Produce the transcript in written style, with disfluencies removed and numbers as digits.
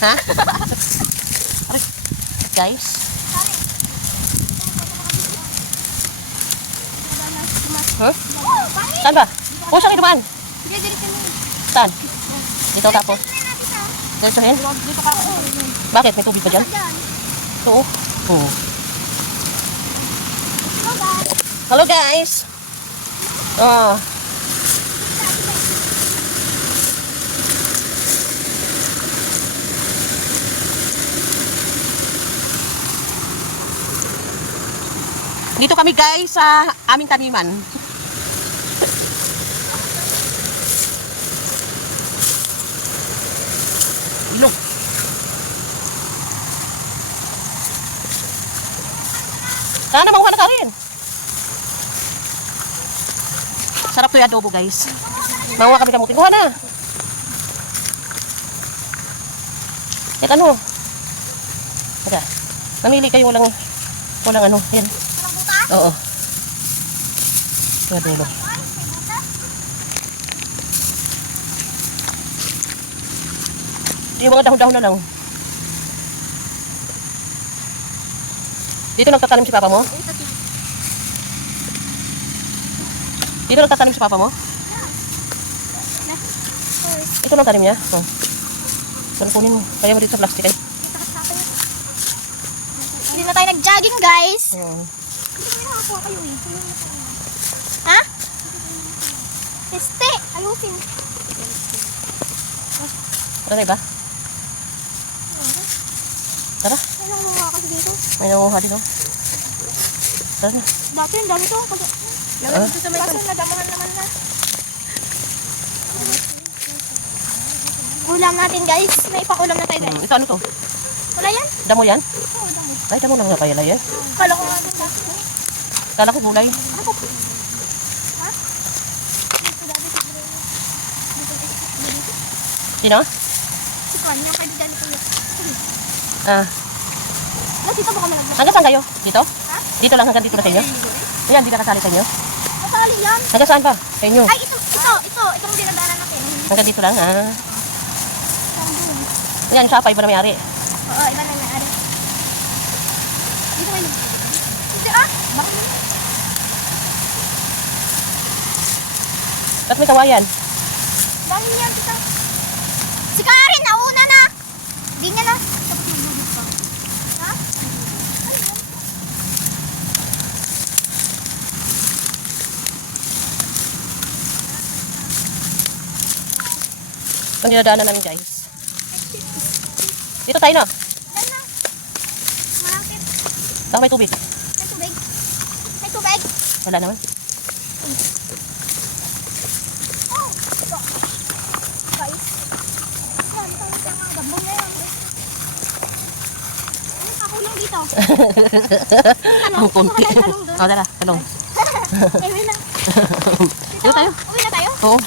Ha? Aray, guys. Huh? Saan ba? Oh, saan kayo dumaan? Saan? Dito tapos. Diretso rin? Bakit? May tubig ba dyan? Oo. Hello guys. Oh. Dito kami guys sa aming taniman. Ilog. Sana makuha na ka rin. Sarap to yung adobo guys. Makuha kami kamutin. Kuha na. At ano? Tara. Namili kayo walang ano. Yan. Oo. Yung adobo. Yung mga dahon-dahon na lang. Dito nagtatanim si papa mo? Dito nagtatanim si papa mo? Ito lang tanim niya? Oh. Saan kunin mo? Kaya mo dito sa plastic ay? Hindi na tayo nag-jogging guys. Ha? Este, ayusin. Ano na iba? Tara. May nangunguha kasi dito. May nangunguha dito. Tara na. Dati ang dami to. Kaso nadamuhan naman na. Ulam natin guys. May pakulam na tayo guys. Ito ano to? Wala yan? Damo yan? Oo, damo. Ay, damo lang nga pala yan. Kala ko nga ito. Kala ko gulay. Ako. Ha? Sino? Si Kanya, pwede dyan ito. Ah. Dito ba kami nag-vlog? Hanggang saan kayo? Dito? Ha? Dito lang hanggang dito na sa inyo? Ayan, di na kasali sa inyo? Masali yan. Hanggang saan pa? Sa inyo? Ay, itong dinadaanan natin. Hanggang dito lang, ah. Ayan, siya pa, iba na may-ari. Oo, iba na nangyari. Dito kayo. Hindi ah. Bakit yun? Ba't may kawayan? Dahil yan kita. Si Karen, nauna na. Di niya na. Ha? Ang dinadaanan namin guys. Dito tayo na. Dahil na. Malapit. Baka may tubig. May tubig. May tubig. Wala naman. Oh, ito. Guys. Yan, ito yung mga gabong na yan. Ano kakulong dito? Ang konti. Talong doon. O, tara, talong. Eh, wait lang. Dito tayo. Uwi na tayo? Oo.